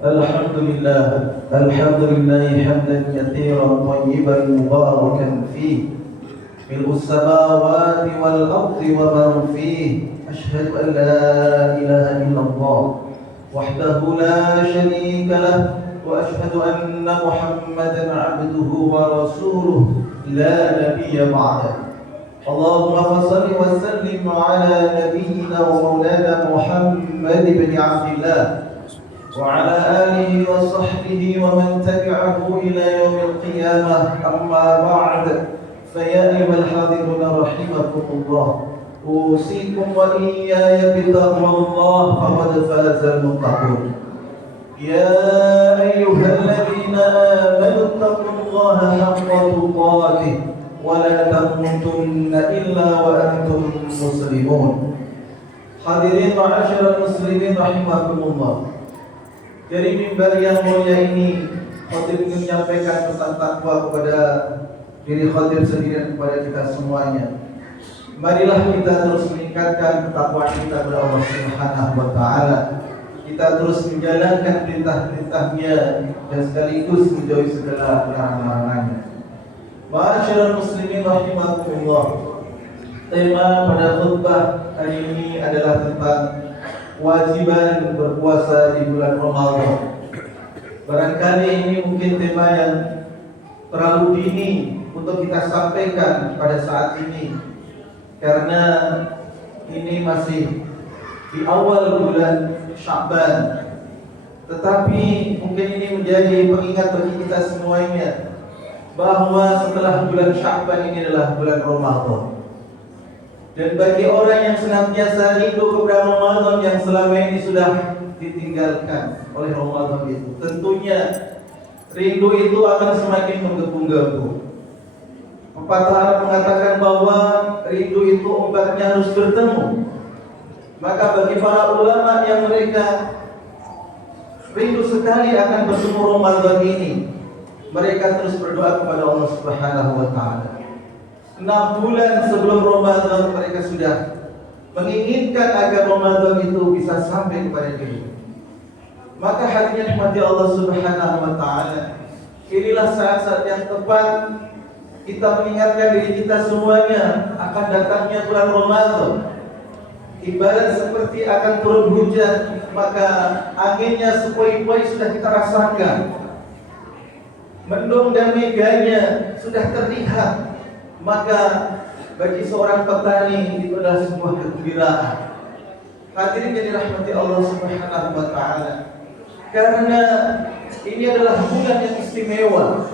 الحمد لله حمدا كثيرا طيبا مباركا فيه ملء السماوات والأرض ومن فيه أشهد أن لا إله إلا الله وحده لا شريك له وأشهد أن محمدا عبده ورسوله لا نبي بعده اللهم صل وسلم على نبينا ومولانا محمد بن عبد الله وعلى آله وصحبه ومن تبعه إلى يوم القيامة أما بعد فيا أيها الحاضرون رحمكم الله أوصيكم وإياي بتقوى الله فقد فاز المتقون يا أيها الذين آمنوا اتقوا الله حق تقاته ولا تموتن إلا وأنتم مسلمون. Hadirin ma'asyiral muslimin rahimakumullah. Dari mimbar yang mulia ini, khatib ingin menyampaikan pesan takwa kepada diri khatib sendiri dan kepada kita semuanya. Marilah kita terus meningkatkan ketakwaan kita kepada Allah Subhanahu wa taala. Kita terus menjalankan perintah-perintahnya dan sekaligus menjauhi segala larangan-larangannya. Ma'asyiral muslimin rahimakumullah. Tema pada khutbah hari ini adalah tentang kewajiban berpuasa di bulan Ramadan. Barangkali ini mungkin tema yang terlalu dini untuk kita sampaikan pada saat ini, karena ini masih di awal bulan Sya'ban. Tetapi mungkin ini menjadi pengingat bagi kita semuanya bahwa setelah bulan Sya'ban ini adalah bulan Ramadan. Dan bagi orang yang senantiasa rindu kepada Ramadan yang selama ini sudah ditinggalkan oleh Ramadan itu, tentunya rindu itu akan semakin menggebu-gebu. Pepatah Arab mengatakan bahwa rindu itu obatnya harus bertemu. Maka bagi para ulama yang mereka rindu sekali akan bertemu Ramadan ini, mereka terus berdoa kepada Allah Subhanahu wa taala. 6 bulan sebelum Ramadan mereka sudah menginginkan agar Ramadan itu bisa sampai kepada diri. Maka hadirin rahmati Allah Subhanahu wa taala, inilah saat-saat yang tepat kita mengingatkan diri kita semuanya akan datangnya bulan Ramadan. Ibarat seperti akan turun hujan, maka anginnya sepoi-poi sudah kita rasakan. Mendung dan meganya sudah terlihat. Maka bagi seorang petani itu adalah sebuah kegembiraan. Hadirin yang dirahmati Allah Subhanahu wa taala, karena ini adalah bulan yang istimewa.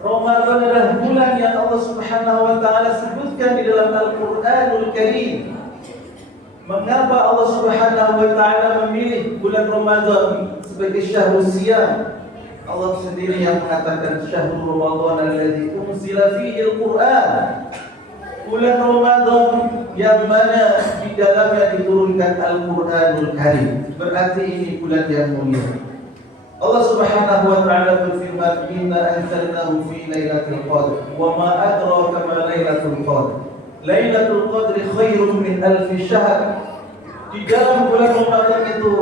Ramadan adalah bulan yang Allah Subhanahu wa taala sebutkan di dalam Al-Qur'anul Karim. Mengapa Allah Subhanahu wa taala memilih bulan Ramadan sebagai syahrul siyam? Allah sendiri yang mengatakan syahrul Ramadan alladzi unzila fihi al-Qur'an. Bulan Ramadan yang mana di dalamnya diturunkan Al-Qur'anul Karim. Berarti ini bulan yang mulia. Allah Subhanahu wa taala berfirman, "Inna anzalnahu fi lailatul qadr, wa ma adraka ma lailatul qadr. Lailatul qadri khairun min alf syahr." Di dalam bulan Ramadan itu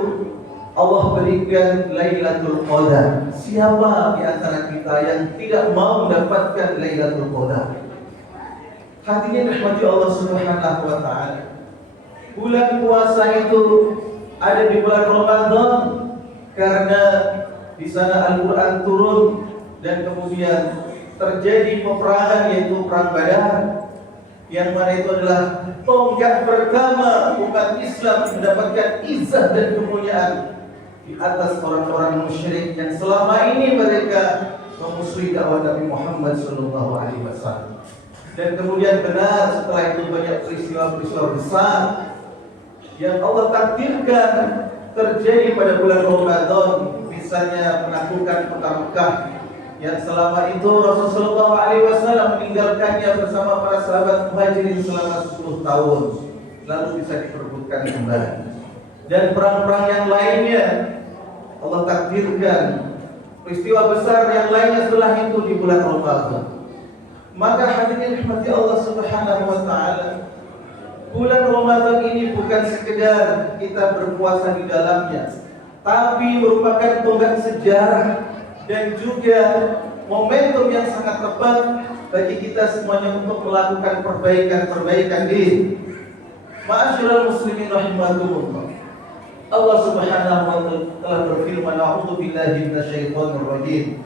Allah berikan Lailatul Qadar. Siapa di antara kita yang tidak mau mendapatkan Lailatul Qadar? Hadirin rahmati Allah Subhanahu wa taala. Bulan puasa itu ada di bulan Ramadan karena di sana Al-Qur'an turun dan kemudian terjadi peperangan, yaitu perang Badar, yang mana itu adalah tonggak pertama umat Islam mendapatkan izzah dan kemuliaan di atas orang-orang musyrik yang selama ini mereka memusuhi dakwah Nabi Muhammad SAW. Dan kemudian benar setelah itu banyak peristiwa-peristiwa besar yang Allah takdirkan terjadi pada bulan Ramadan. Misalnya penaklukan kota Mekah yang selama itu Rasulullah SAW meninggalkannya bersama para sahabat muhajirin selama 10 tahun, lalu bisa diperebutkan kembali. Dan perang-perang yang lainnya Allah takdirkan peristiwa besar yang lainnya setelah itu di bulan Ramadan. Maka hadirin rahmati Allah Subhanahu wa taala, bulan Ramadan ini bukan sekedar kita berpuasa di dalamnya, tapi merupakan tonggak sejarah dan juga momentum yang sangat tepat bagi kita semuanya untuk melakukan perbaikan diri. Ma'asyiral muslimin rahimakumullah. Allah Subhanahu wa taala telah berfirman, "A'udzu billahi minasyaitonir rajim.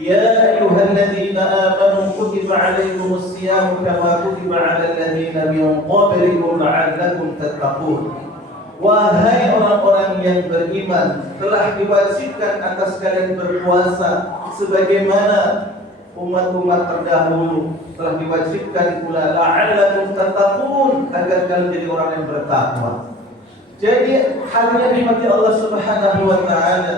Ya ayyuhalladzina amanu kutiba 'alaikumus syiyamu kama kutiba 'alal ladzina min qablikum la'allakum tattaqun." Wahai orang-orang yang beriman, telah diwajibkan atas kalian berpuasa sebagaimana umat-umat terdahulu telah diwajibkan pula la'allakum tattaqun, agar kalian jadi orang yang bertakwa. Jadi hadirin rahmati Allah Subhanahu wa taala,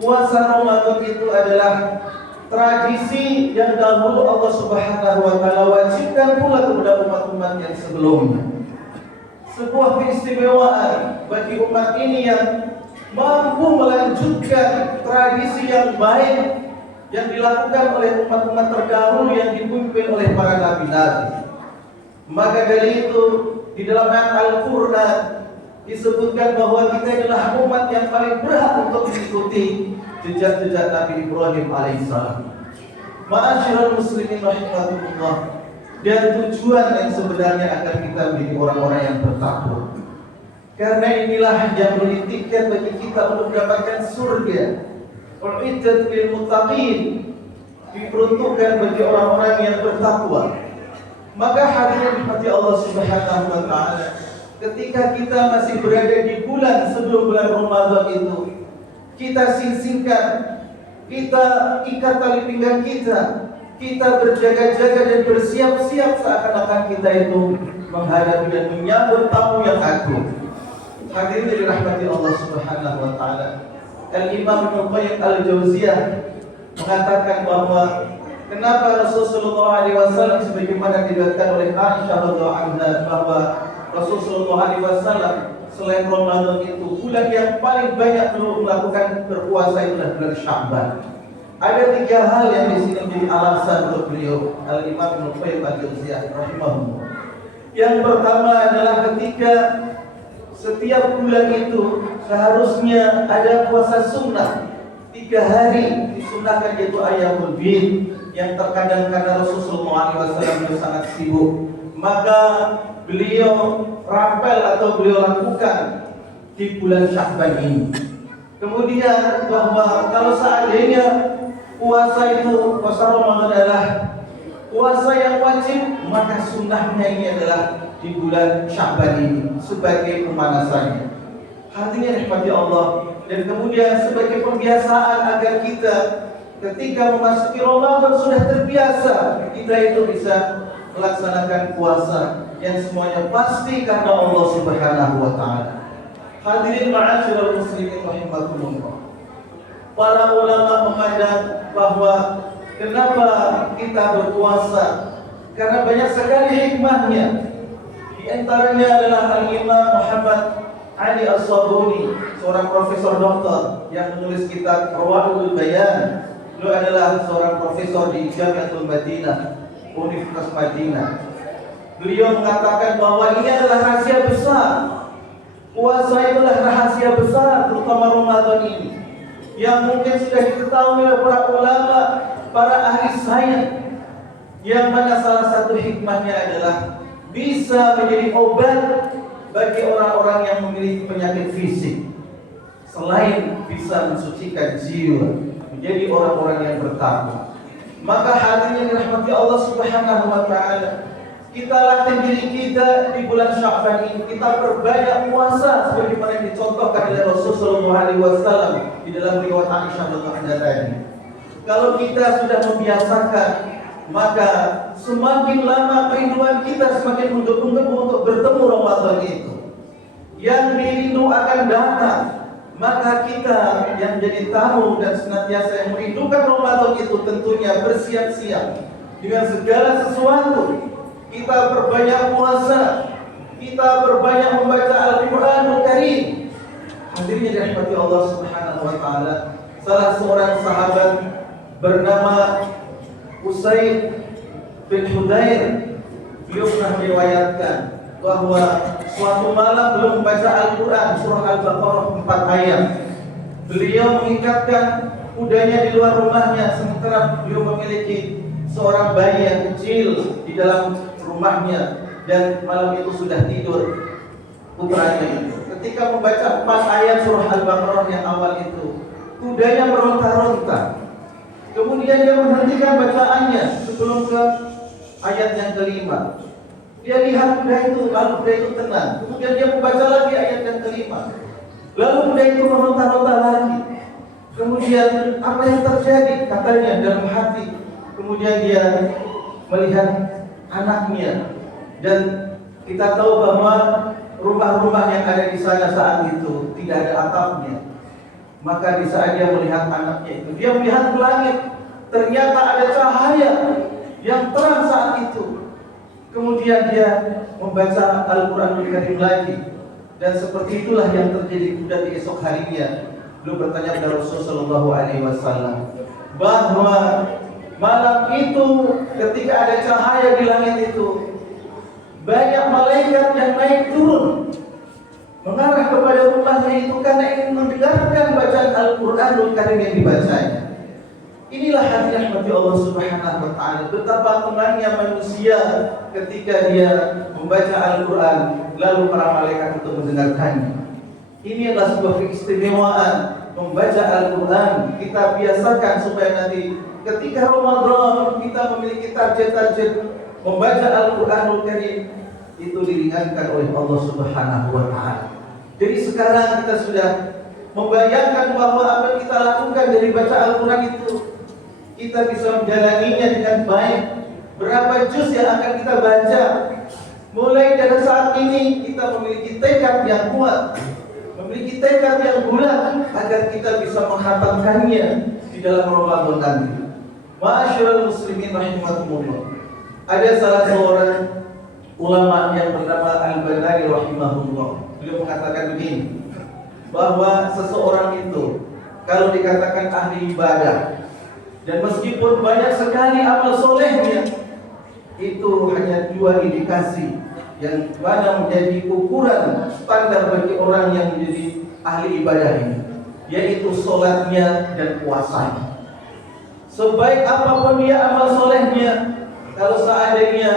puasa Ramadan itu adalah tradisi yang dahulu Allah Subhanahu wa taala wajibkan pula kepada umat-umat yang sebelumnya. Sebuah keistimewaan bagi umat ini yang mampu melanjutkan tradisi yang baik yang dilakukan oleh umat-umat terdahulu yang dipimpin oleh para nabi-nabi. Maka dari itu di dalam ayat Al-Quran disebutkan bahwa kita adalah umat yang paling berhak untuk mengikuti jejak-jejak Nabi Ibrahim alaihissalam. Ma'asyiral muslimin rahimakumullah. Dan tujuan yang sebenarnya agar kita menjadi orang-orang yang bertakwa. Karena inilah yang menjadi tiket bagi kita untuk mendapatkan surga. U'iddat lil muttaqin, diperuntukkan bagi orang-orang yang bertakwa. Maka hadirin rahmati Allah Subhanahu wa taala, ketika kita masih berada di bulan sebelum bulan Ramadan itu, kita sing-singkan, kita ikat tali pinggang kita berjaga-jaga dan bersiap-siap seakan-akan kita itu menghadapi dan menyambut tamu yang agung. Hadirin dirahmati Allah Subhanahu wa taala. Al-Imam Ibnu Qayyim Al-Jauziyah mengatakan bahwa kenapa Rasulullah SAW sebagaimana diriwayatkan oleh Aisyah radhiyallahu anha bahwa Rasulullah SAW selain Ramadan itu bulan yang paling banyak beliau melakukan berpuasa adalah bulan Sya'ban. Ada 3 hal yang di sini menjadi alasan untuk beliau, Al-Imam Ibnu Qayyim Al-Jauziyah rahimahullah. Yang pertama adalah ketika setiap bulan itu seharusnya ada puasa sunnah 3 hari disunahkan, yaitu Ayyamul Bid, yang terkadang karena Rasulullah SAW beliau sangat sibuk, maka beliau rampel atau beliau lakukan di bulan Sya'ban ini. Kemudian bahwa kalau seandainya puasa Ramadan adalah puasa yang wajib, maka sunnahnya ini adalah di bulan Sya'ban ini sebagai pemanasannya. Hatinya rahmati Allah. Dan kemudian sebagai pembiasaan agar kita ketika memasuki Ramadan sudah terbiasa, kita itu bisa melaksanakan puasa yang semuanya pasti karena Allah Subhanahu wa taala. Hadirin ma'asyiral muslimin rahimakumullah. Para ulama memandang bahwa kenapa kita berpuasa? Karena banyak sekali hikmahnya. Di antaranya adalah Al-Imam Muhammad Ali As-Sabuni, seorang profesor doktor yang menulis kitab Rawahul Bayan. Beliau adalah seorang profesor di Jami'atul Madinah, Universitas Madinah. Beliau mengatakan bahwa ini adalah rahasia besar. Puasa itulah rahasia besar, terutama Ramadan ini, yang mungkin sudah diketahui oleh para ulama, para ahli sains, yang mana salah satu hikmahnya adalah bisa menjadi obat bagi orang-orang yang memiliki penyakit fisik, selain bisa mensucikan jiwa menjadi orang-orang yang bertakwa. Maka hadirin dirahmati Allah Subhanahu wa taala, kita latih diri kita di bulan Sya'ban ini, kita perbanyak puasa sebagaimana yang dicontohkan oleh Rasulullah SAW di dalam riwayat Aisyah radhiyallahu anha tadi. Kalau kita sudah membiasakan, maka semakin lama kerinduan kita semakin menggebu-gebu untuk bertemu Ramadan itu. Yang dirindu akan datang, maka kita yang jadi tamu dan senantiasa yang merindukan Ramadan itu tentunya bersiap-siap dengan segala sesuatu. Kita berbanyak puasa, kita berbanyak membaca Al-Quranul Karim. Hadirin dirahmati Allah Subhanahu wa taala, salah seorang sahabat bernama Usaid bin Hudayr, beliau pernah meriwayatkan bahwa suatu malam belum membaca Al-Quran surah Al-Baqarah 4 ayat. Beliau mengikatkan kudanya di luar rumahnya, sementara beliau memiliki seorang bayi yang kecil di dalam rumahnya, dan malam itu sudah tidur putranya itu. Ketika membaca 4 ayat surah Al-Baqarah yang awal itu, kudanya meronta-ronta. Kemudian dia menghentikan bacaannya sebelum ke ayat yang kelima. Dia lihat kuda itu, lalu kuda itu tenang. Kemudian dia membaca lagi ayat yang kelima. Lalu kuda itu meronta-ronta lagi. Kemudian apa yang terjadi? Katanya dalam hati. Kemudian dia melihat anaknya. Dan kita tahu bahwa rumah-rumah yang ada di sana saat itu tidak ada atapnya. Maka di saat dia melihat anaknya itu, dia melihat ke langit. Ternyata ada cahaya yang terang saat itu. Kemudian dia membaca Al-Quranul Karim lagi. Dan seperti itulah yang terjadi kuda di esok harinya. Beliau bertanya kepada Rasulullah SAW bahwa malam itu ketika ada cahaya di langit itu, banyak malaikat yang naik turun mengarah kepada rumahnya itu karena ingin mendengarkan bacaan Al-Quranul Karim yang dibacanya. Inilah hati rahmati Allah Subhanahu wa Ta'ala. Betapa tenangnya manusia ketika dia membaca Al-Quran, lalu para malaikat itu mendengarkannya. Ini adalah sebuah keistimewaan membaca Al-Quran. Kita biasakan supaya nanti ketika Ramadan kita memiliki target-target membaca Al-Quranul Karim, itu diringankan oleh Allah Subhanahu wa Ta'ala. Jadi sekarang kita sudah membayangkan bahwa apa yang kita lakukan dari baca Al-Quran itu, kita bisa menjalaninya dengan baik. Berapa juz yang akan kita baca? Mulai dari saat ini kita memiliki tekad yang kuat, memiliki tekad yang bulat agar kita bisa menghatamkannya di dalam Ramadan nanti. Ma'asyiral muslimin rahimakumullah. Ada salah seorang ulama yang bernama Al-Banani rahimahullah. Beliau mengatakan begini, bahwa seseorang itu kalau dikatakan ahli ibadah, dan meskipun banyak sekali amal solehnya, itu hanya 2 indikasi yang mana menjadi ukuran standar bagi orang yang menjadi ahli ibadah ini, yaitu sholatnya dan puasanya. Sebaik apapun dia amal solehnya, kalau seandainya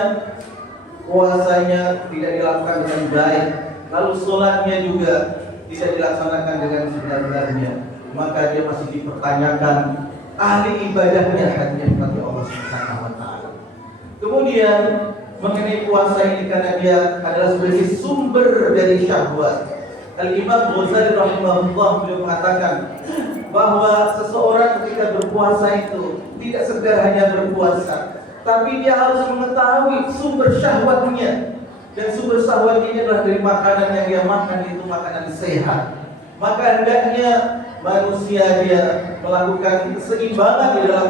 puasanya tidak dilakukan dengan baik, lalu sholatnya juga tidak dilaksanakan dengan sebenar-benarnya, maka dia masih dipertanyakan ahli ibadahnya hanya bagi Allah Subhanahu wa Ta'ala. Kemudian mengenai puasa ini, karena dia adalah sebagai sumber dari syahwat, Al-Imam Ghazali rahimahullah beliau mengatakan bahwa seseorang ketika berpuasa itu tidak sekedar hanya berpuasa, tapi dia harus mengetahui sumber syahwatnya. Dan sumber syahwat ini adalah dari makanan yang dia makan, itu makanan sehat. Maka hendaknya manusia dia melakukan keseimbangan di dalam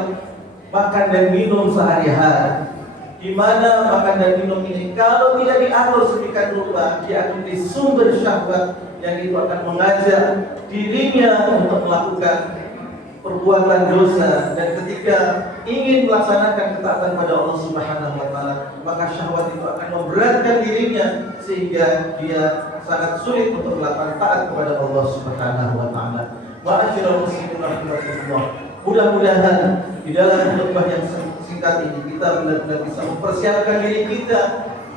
makan dan minum sehari-hari. Di mana makan dan minum ini kalau tidak diatur sedemikian rupa, dia akan menjadi sumber syahwat yang itu akan mengajak dirinya untuk melakukan perbuatan dosa. Dan ketika ingin melaksanakan ketaatan pada Allah Subhanahu wa Ta'ala, maka syahwat itu akan memberatkan dirinya sehingga dia sangat sulit untuk melakukan taat kepada Allah Subhanahu wa Ta'ala. Ma'asyiral muslimin rahimakumullah. Mudah-mudahan di dalam khutbah yang singkat ini kita benar-benar bisa mempersiapkan diri kita,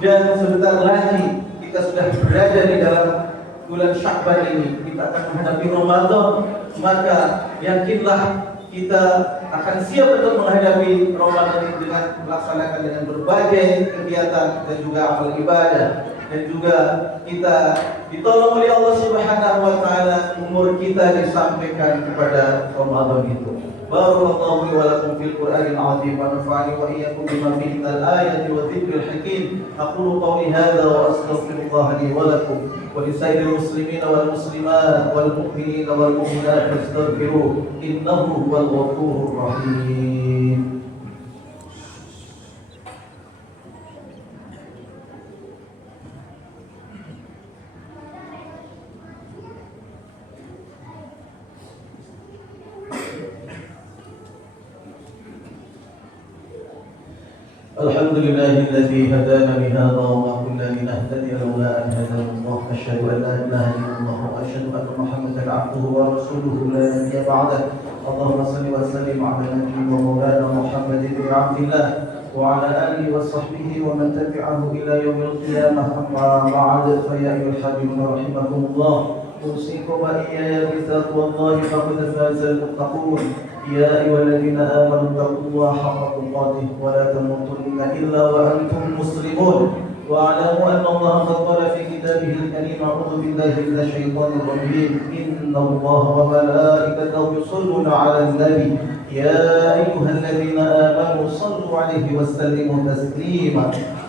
dan sebentar lagi kita sudah berada di dalam bulan Sya'ban ini, kita akan menghadapi Ramadan. Maka yakinlah kita akan siap untuk menghadapi Ramadan ini dengan melaksanakan dengan berbagai kegiatan dan juga amal ibadah, dan juga kita ditolong oleh Allah Subhanahu wa Ta'ala, umur kita disampaikan kepada Ramadan itu. Barakallahu li wa lakum fil Qur'anil 'azim wa nafa'ani wa iyyakum bima fihi minal ayati wa dzikril hakim. Aqulu qawli hadza wa astaghfirullah li wa lakum wa li sairil muslimin wal muslimat wal mu'minin wal mu'minat fastaghfiruh innahu huwal ghafurur rahim. Alhamdulillahilladzi hadana li hadza wa ma kunna linahtadiya laula an hadana Allah. Asyhadu an la ilaha illallah wa وأشهد أن محمدا عبده ورسوله لا نبي بعده. اللهم صل وسلم على نبينا ومولانا محمد بن عبد الله وعلى آله وصحبه ومن تبعه إلى يوم القيامة. أما بعد فيا أيها الحبيبون رحمكم الله، أوصيكم وإياي بتقوى الله فقد فاز المتقون. يا أيها الذين آمنوا اتقوا الله حق تقاته ولا تموتن إلا وأنتم مسلمون. واعلموا أن الله قد قال في كتابه الكريم: أعوذ بالله من الشيطان الرجيم، إن الله وملائكته يصلون على النبي يا أيها الذين آمنوا صلوا عليه وسلموا تسليما.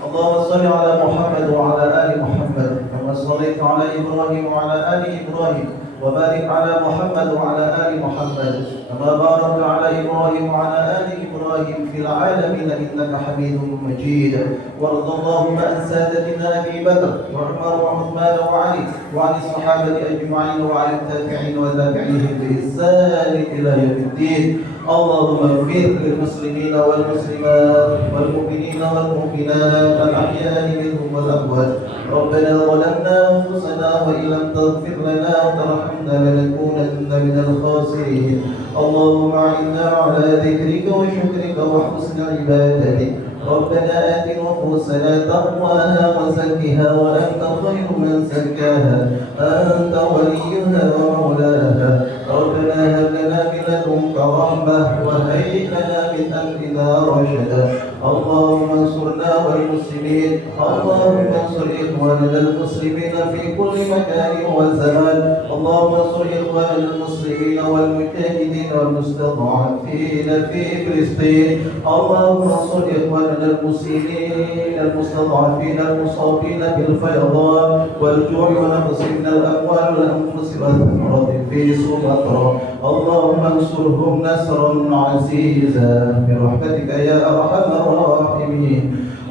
اللهم صل على محمد وعلى آل محمد كما صليت على إبراهيم وعلى آل إبراهيم، وبارك على محمد وعلى آل محمد كما باركت على إبراهيم وعلى آل إبراهيم في العالمين إنك حميد مجيد. وارض اللهم عن سادتنا أبي بكر وعمر وعثمان وعلي وعن الصحابة أجمعين وعن التابعين وتابعيهم بإحسان إلى يوم الدين. اللهم اغفر للمسلمين والمسلمات والمؤمنين والمؤمنات الأحياء منهم والأموات. ربنا ظلمنا أنفسنا وإن لم تغفر لنا وترحمنا لنكونن من الخاسرين. اللهم أعنا على ذكرك وشكرك وحسن عبادتك. ربنا آت نفوسنا تقواها وزكها وأنت خير من زكاها، أنت وليها ومولاها. ربنا هب لنا من لدنك رحمة وهيئ لنا من أمرنا رشدا. اللهم انصرنا والمسلمين، اللهم انصر إخواننا المسلمين في كل مكان وزمان. اللهم انصر إخواننا المسلمين والمجاهدين والمستضعفين في فلسطين. اللهم انصر إخواننا المسلمين المستضعفين المصابين بالفيضان والجوع ونقص من الأموال والأنفس والثمرات في سمطرة. اللهم انصرهم نصرا عزيزا برحمتك يا أرحم الراحمين.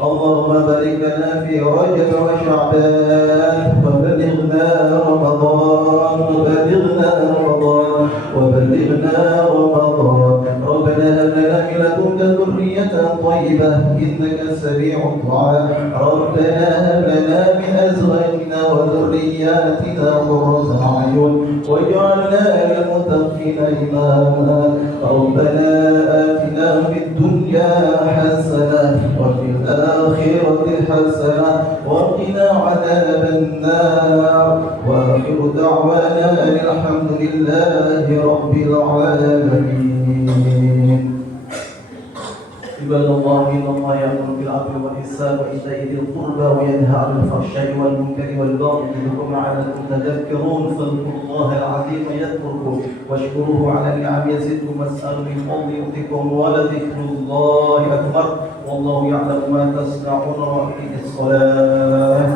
اللهم بارك لنا في رجب وشعبان وبلغنا رمضان ربنا هب لنا من لدنك ذرية طيبة إنك سميع الدعاء. ربنا هب لنا من أزواجنا وذرياتنا قرة أعين واجعلنا للمتقين إماما. ربنا آتنا في الدنيا حسنة وفي الآخرة حسنة وقنا عذاب النار. وآخر دعوانا أن الحمد لله رب العالمين. عباد الله، إن الله يأمر بالعدل والإحسان وإيتاء ذي القربى وينهى عن الفحشاء والمنكر والبغي يعظكم لعلكم تذكرون. فاذكروا الله العظيم يذكركم واشكروه على النعم يزدكم واسألوا من فضله يؤتكم ولذكر الله أكبر والله يعلم ما تصنعون. وأقيموا الصلاة.